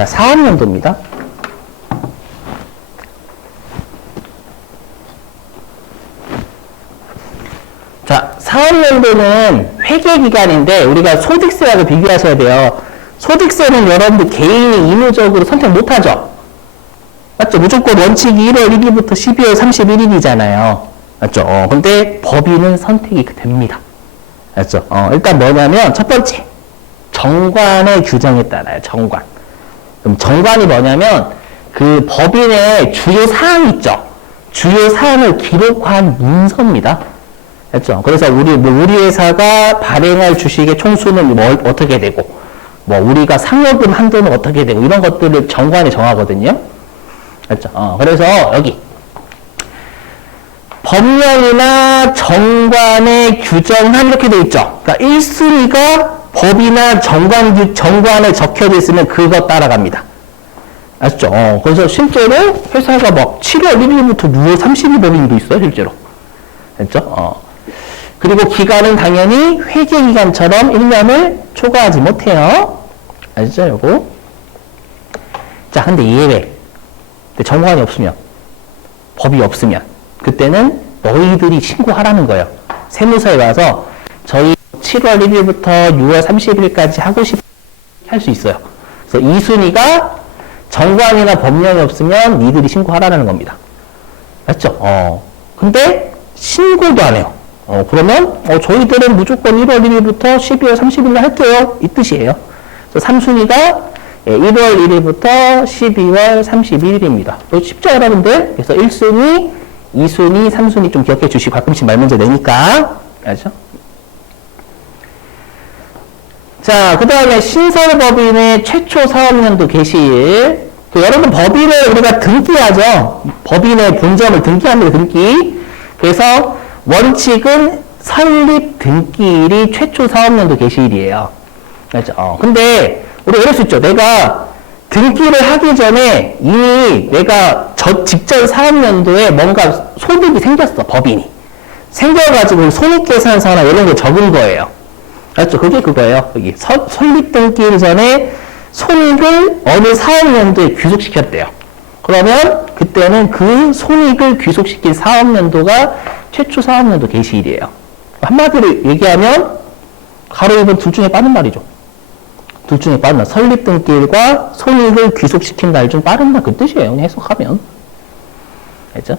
자, 사업연도입니다. 자, 사업연도는 회계기간인데 우리가 소득세하고 비교하셔야 돼요. 소득세는 여러분들 개인이 의무적으로 선택 못하죠? 맞죠? 무조건 원칙이 1월 1일부터 12월 31일이잖아요. 맞죠? 근데 법인은 선택이 됩니다. 맞죠? 일단 뭐냐면 첫 번째, 정관의 규정에 따라요. 정관. 그럼 정관이 뭐냐면 그 법인의 주요 사항 있죠? 주요 사항을 기록한 문서입니다. 그렇죠? 그래서 우리 회사가 발행할 주식의 총수는 어떻게 되고, 우리가 상여금 한도는 어떻게 되고, 이런 것들을 정관이 정하거든요. 그렇죠? 그래서 여기 법령이나 정관에 규정한 이렇게 되어 있죠. 그러니까 1순위가 법이나 정관에 적혀져 있으면 그거 따라갑니다. 아시죠? 그래서 실제로 회사가 7월 1일부터 6월 30일 법인도 있어요, 실제로. 그렇죠? 그리고 기간은 당연히 회계기간처럼 1년을 초과하지 못해요. 아시죠, 요거? 자, 근데 예외. 정관이 없으면, 법이 없으면, 그때는 너희들이 신고하라는 거예요. 세무서에 가서 저희 7월 1일부터 6월 30일까지 하고 싶은 할 수 있어요. 그래서 2순위가 정관이나 법령이 없으면 니들이 신고하라는 겁니다. 맞죠? 근데 신고도 안 해요. 그러면 저희들은 무조건 1월 1일부터 12월 30일 할게요. 이 뜻이에요. 그래서 3순위가 1월 1일부터 12월 31일입니다. 쉽죠, 여러분들? 그래서 1순위, 2순위, 3순위 좀 기억해 주시고 가끔씩 말 문제 내니까. 알죠? 자, 그 다음에 신설법인의 최초 사업연도 개시일. 여러분, 법인을 우리가 등기하죠? 법인의 본점을 등기합니다, 등기. 그래서 원칙은 설립 등기일이 최초 사업연도 개시일이에요. 알죠? 근데, 우리 이럴 수 있죠. 내가 등기를 하기 전에 이미 내가 직전 사업연도에 뭔가 소득이 생겼어, 법인이. 생겨가지고 손익계산서나 이런 거 적은 거예요. 알죠? 그게 그거예요. 여기 설립 등기일 전에 손익을 어느 사업연도에 귀속시켰대요. 그러면 그때는 그 손익을 귀속시킨 사업연도가 최초 사업연도 개시일이에요. 한마디로 얘기하면 가로 1번 둘 중에 빠른 말이죠. 둘 중에 빠른 날. 설립 등기일과 손익을 귀속시킨 날 중 빠른 날 그 뜻이에요. 그냥 해석하면. 알죠?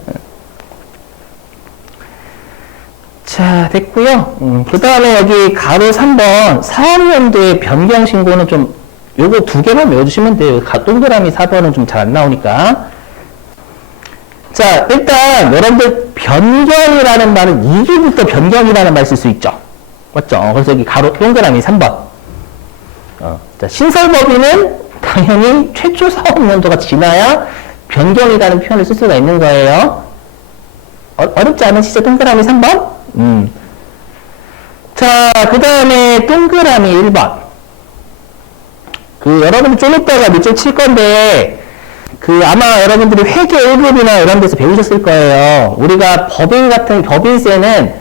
자, 됐고요. 그 다음에 여기 가로 3번 사업연도의 변경 신고는 좀 요거 두 개만 외워주시면 돼요. 동그라미 4번은 좀 잘 안 나오니까. 자, 일단 여러분들 변경이라는 말은 2기부터 변경이라는 말 쓸 수 있죠. 맞죠? 그래서 여기 가로 동그라미 3번. 자, 신설법인은 당연히 최초 사업연도가 지나야 변경이라는 표현을 쓸 수가 있는 거예요. 어렵지 않으시죠? 동그라미 3번? 자, 그 다음에 동그라미 1번. 여러분들 좀 이따가 밑줄 칠 건데, 아마 여러분들이 회계 1급이나 이런 데서 배우셨을 거예요. 우리가 법인세는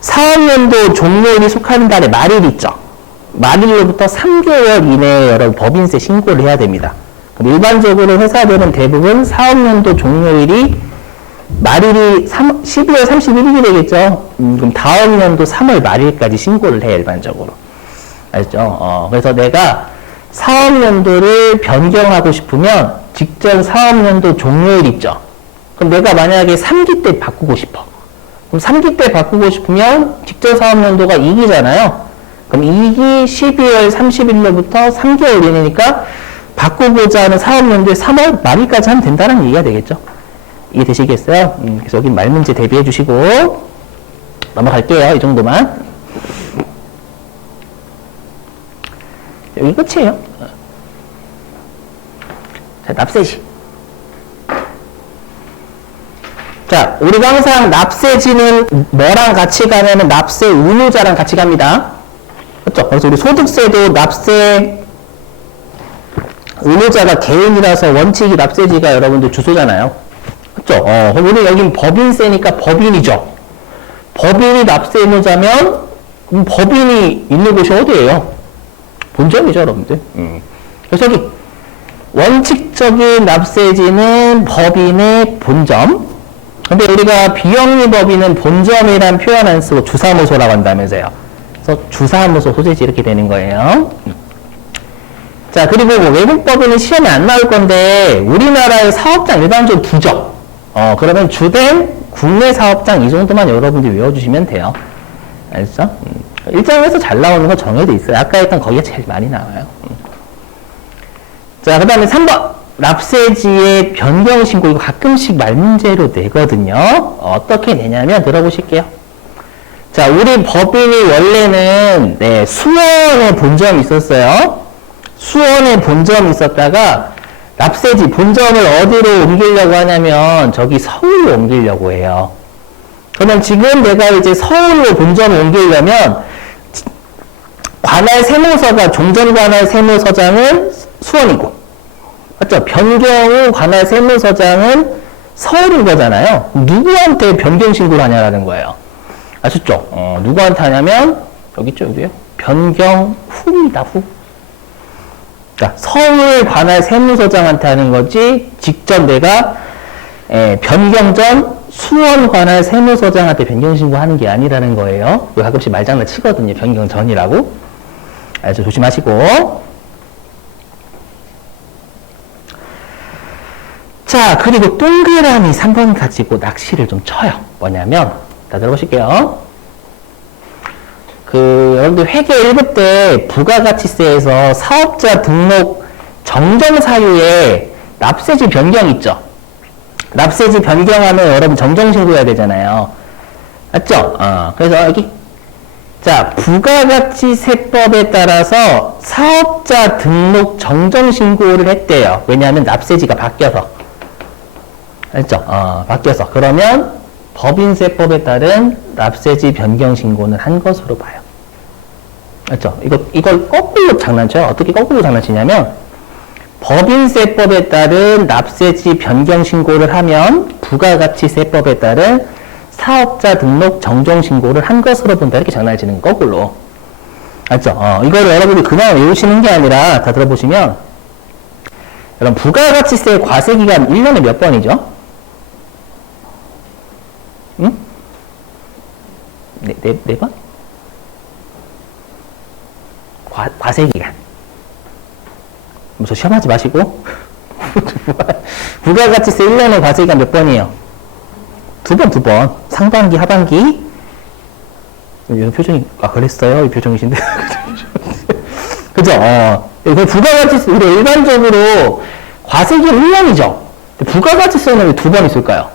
사업연도 종료일이 속하는 달의 말일 있죠. 말일로부터 3개월 이내에 여러분 법인세 신고를 해야 됩니다. 일반적으로 회사들은 대부분 사업연도 종료일이 말일이 12월 31일이 되겠죠. 그럼 다음 연도 3월 말일까지 신고를 해, 일반적으로. 알죠? 그래서 내가 사업연도를 변경하고 싶으면 직전 사업연도 종료일 있죠. 그럼 내가 만약에 3기 때 바꾸고 싶어. 그럼 3기 때 바꾸고 싶으면 직전 사업연도가 2기잖아요. 그럼 2기 12월 30일로부터 3개월 이내니까 바꾸고자 하는 사업연도의 3월 말일까지 하면 된다는 얘기가 되겠죠. 이해되시겠어요? 그래서 여기 말 문제 대비해 주시고 넘어갈게요. 이 정도만. 여기 끝이에요. 자, 납세지. 자, 우리가 항상 납세지는 뭐랑 같이 가냐면 납세 의무자랑 같이 갑니다. 그렇죠? 그래서 우리 소득세도 납세 의무자가 개인이라서 원칙이 납세지가 여러분들 주소잖아요. 그렇죠? 그럼 우리 여긴 법인세니까 법인이죠. 법인이 납세 의무자면 그럼 법인이 있는 곳이 어디예요? 본점이죠, 여러분들. 그래서 여기 원칙적인 납세지는 법인의 본점. 근데 우리가 비영리 법인은 본점이란 표현 안 쓰고 주사무소라고 한다면서요. 그래서 주사무소 소재지 이렇게 되는 거예요. 자, 그리고 뭐 외국 법인은 시험에 안 나올 건데 우리나라의 사업장 일반적으로 두죠. 그러면 주된 국내 사업장 이 정도만 여러분들이 외워주시면 돼요. 알겠죠? 일정에서 잘 나오는 거 정해져 있어요. 아까 했던 거기가 제일 많이 나와요. 자, 그 다음에 3번. 납세지의 변경신고, 이거 가끔씩 말문제로 내거든요. 어떻게 내냐면, 들어보실게요. 자, 우리 법인이 원래는, 수원에 본점이 있었어요. 수원에 본점이 있었다가, 납세지 본점을 어디로 옮기려고 하냐면, 저기 서울로 옮기려고 해요. 그러면 지금 내가 이제 서울로 본점을 옮기려면, 관할 세무서가, 종전관할 세무서장은 수원이고, 맞죠? 변경 후 관할 세무서장은 서울인 거잖아요. 누구한테 변경 신고를 하냐라는 거예요. 아셨죠? 누구한테 하냐면, 여기 있죠, 여기요? 변경 후입니다, 후. 그러니까 서울 관할 세무서장한테 하는 거지, 직접 내가, 변경 전 수원 관할 세무서장한테 변경 신고하는 게 아니라는 거예요. 이거 가끔씩 말장난 치거든요. 변경 전이라고. 알죠? 조심하시고. 자, 그리고 동그라미 3번 가지고 낚시를 좀 쳐요. 뭐냐면, 다 들어보실게요. 여러분들 회계 1급 때 부가가치세에서 사업자 등록 정정 사유에 납세지 변경 있죠? 납세지 변경하면 여러분 정정신고해야 되잖아요. 맞죠? 그래서 여기. 자, 부가가치세법에 따라서 사업자 등록 정정신고를 했대요. 왜냐하면 납세지가 바뀌어서. 알죠? 바뀌어서. 그러면 법인세법에 따른 납세지 변경 신고는 한 것으로 봐요. 알죠? 이걸 거꾸로 장난쳐요. 어떻게 거꾸로 장난치냐면, 법인세법에 따른 납세지 변경 신고를 하면 부가가치세법에 따른 사업자 등록 정정 신고를 한 것으로 본다. 이렇게 장난을 치는 거꾸로. 알죠? 이거를 여러분이 그냥 외우시는 게 아니라 다 들어보시면, 여러분, 부가가치세 과세기간 1년에 몇 번이죠? 응? 네 번? 과세기간. 무슨 시험하지 마시고. 부가가치세 1년에 과세기간 몇 번이에요? 두 번. 상반기, 하반기. 이 표정이, 그랬어요? 이 표정이신데. 그죠? 부가가치세, 우리 일반적으로 과세기간 1년이죠? 부가가치세는 왜 두 번 있을까요?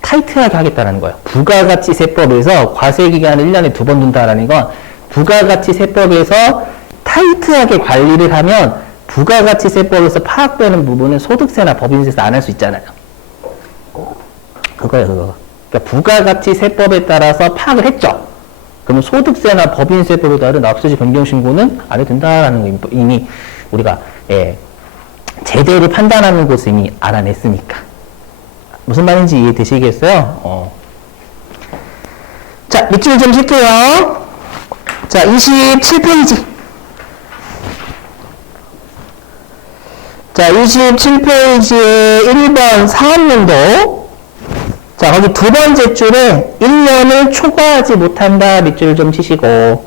타이트하게 하겠다는 거예요. 부가가치세법에서 과세기간을 1년에 두 번 둔다라는 건 부가가치세법에서 타이트하게 관리를 하면 부가가치세법에서 파악되는 부분은 소득세나 법인세에서 안 할 수 있잖아요. 그거예요. 그러니까 부가가치세법에 따라서 파악을 했죠. 그러면 소득세나 법인세법에 따른 납세지 변경신고는 안 해도 된다라는 거 이미 우리가 제대로 판단하는 곳을 이미 알아냈으니까. 무슨 말인지 이해되시겠어요? 자, 밑줄 좀 칠게요. 자, 27페이지. 자, 27페이지에 1번 사업연도. 자, 거기 두 번째 줄에 1년을 초과하지 못한다. 밑줄 좀 치시고.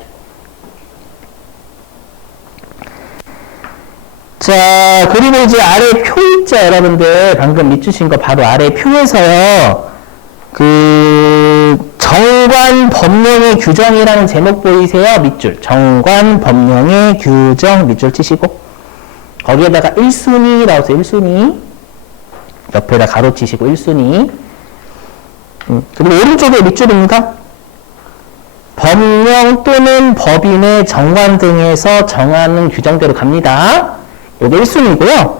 자, 그리고 이제 아래 표 있죠, 여러분들. 방금 밑주신 거 바로 아래 표에서요. 정관 법령의 규정이라는 제목 보이세요? 밑줄. 정관 법령의 규정 밑줄 치시고. 거기에다가 1순위라고 해서 1순위. 옆에다 가로 치시고 1순위. 그리고 오른쪽에 밑줄입니다. 법령 또는 법인의 정관 등에서 정하는 규정대로 갑니다. 요거 1순위고요.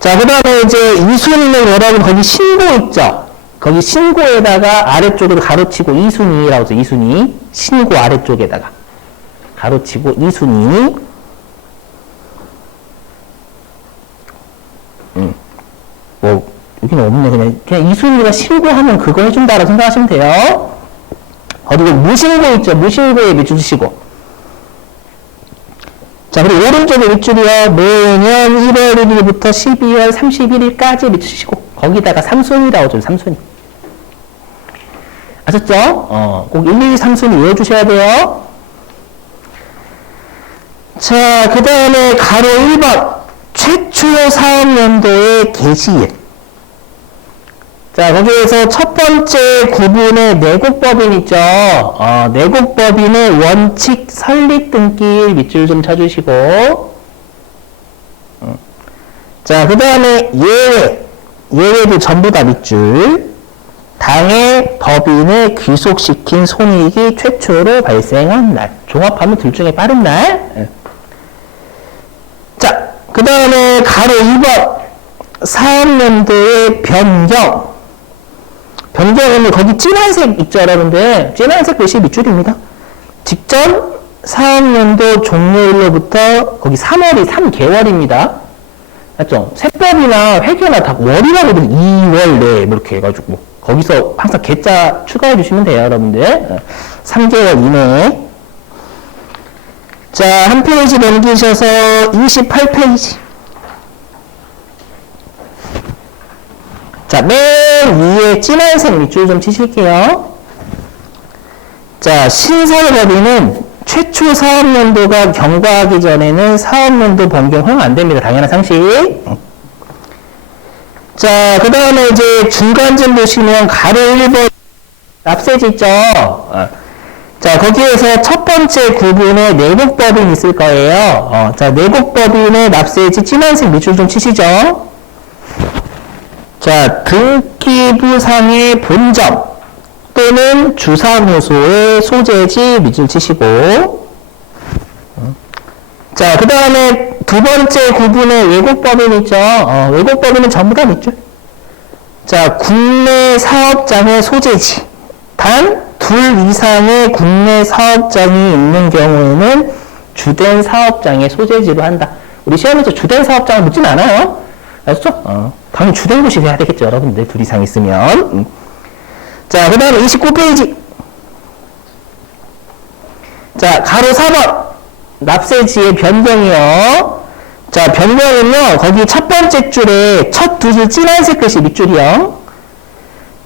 자, 그 다음에 이제 2순위는 여러분 거기 신고 있죠? 거기 신고에다가 아래쪽으로 가로치고 2순위라고 해서 2순위. 신고 아래쪽에다가 가로치고 2순위. 뭐, 여기는 없네. 그냥 2순위가 신고하면 그거 해준다라고 생각하시면 돼요. 그리고 무신고 있죠? 무신고에 밑줄 치시고. 자, 그리고 오른쪽에 밑줄이요. 매년 1월 1일부터 12월 31일까지 밑주시고, 거기다가 삼순이라고 좀 삼순이. 아셨죠? 꼭 1, 2, 3순위 외워주셔야 돼요. 자, 그 다음에 가로 1번. 최초 사업연도의 개시일. 자, 거기에서 첫 번째 구분의 내국법인 있죠? 내국법인의 원칙 설립 등기일 밑줄 좀 쳐주시고. 자, 그 다음에 예외도 전부 다 밑줄. 당해 법인을 귀속시킨 손익이 최초로 발생한 날. 종합하면 둘 중에 빠른 날. 자, 그 다음에 가로 2번. 사업연도의 변경. 변경은 거기 진한색 있죠, 여러분들? 진한색 글씨 밑줄입니다. 직전 사업연도 종료일로부터 거기 3월이 3개월입니다. 맞죠? 세법이나 회계나 다 월이라고 해도 2월 내에 이렇게 해가지고 거기서 항상 개자 추가해 주시면 돼요, 여러분들. 3개월 이내에. 자, 한 페이지 넘기셔서 28페이지. 자, 맨 위에 진한색 밑줄 좀 치실게요. 자, 신설법인은 최초 사업연도가 경과하기 전에는 사업연도 변경 허용 안 됩니다. 당연한 상식. 자, 그 다음에 이제 중간쯤 보시면 가로 1번 납세지 있죠? 자, 거기에서 첫 번째 구분에 내국법인 있을 거예요. 자, 내국법인의 납세지 진한색 밑줄 좀 치시죠? 자, 등기부상의 본점 또는 주사무소의 소재지 밑줄 치시고. 자, 그 다음에 두 번째 구분의 외국법인 있죠? 외국법인은 전부 다 밑줄. 자, 국내 사업장의 소재지. 단 둘 이상의 국내 사업장이 있는 경우에는 주된 사업장의 소재지로 한다. 우리 시험에서 주된 사업장을 묻진 않아요. 아셨죠? 당연히 주된 곳이 돼야 되겠죠, 여러분들. 둘 이상 있으면. 자, 그 다음에 29페이지. 자, 가로 4번. 납세지의 변경이요. 자, 변경은요, 거기 첫 번째 줄에 첫 두 줄 진한색 글씨 밑줄이요.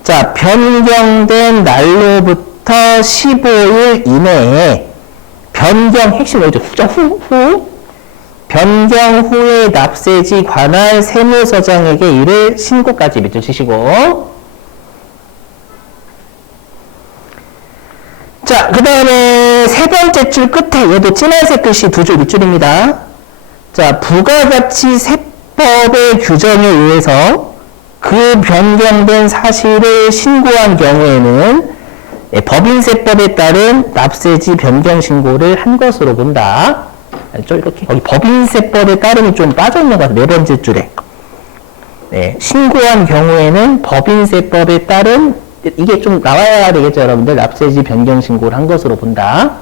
자, 변경된 날로부터 15일 이내에 변경, 핵심 뭐죠? 후. 변경 후에 납세지 관할 세무서장에게 이를 신고까지 밑줄 치시고. 자, 그 다음에 세 번째 줄 끝에 얘도 진한색 글씨 두 줄 밑줄입니다. 자, 부가가치 세법의 규정에 의해서 그 변경된 사실을 신고한 경우에는 법인세법에 따른 납세지 변경 신고를 한 것으로 본다. 알죠? 이렇게. 거기 법인세법에 따름이 좀 빠져있는 것 같아요. 네 번째 줄에. 네, 신고한 경우에는 법인세법에 따른, 이게 좀 나와야 되겠죠, 여러분들. 납세지 변경 신고를 한 것으로 본다.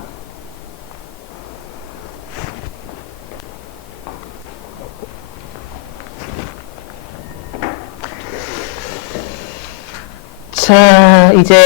자, 이제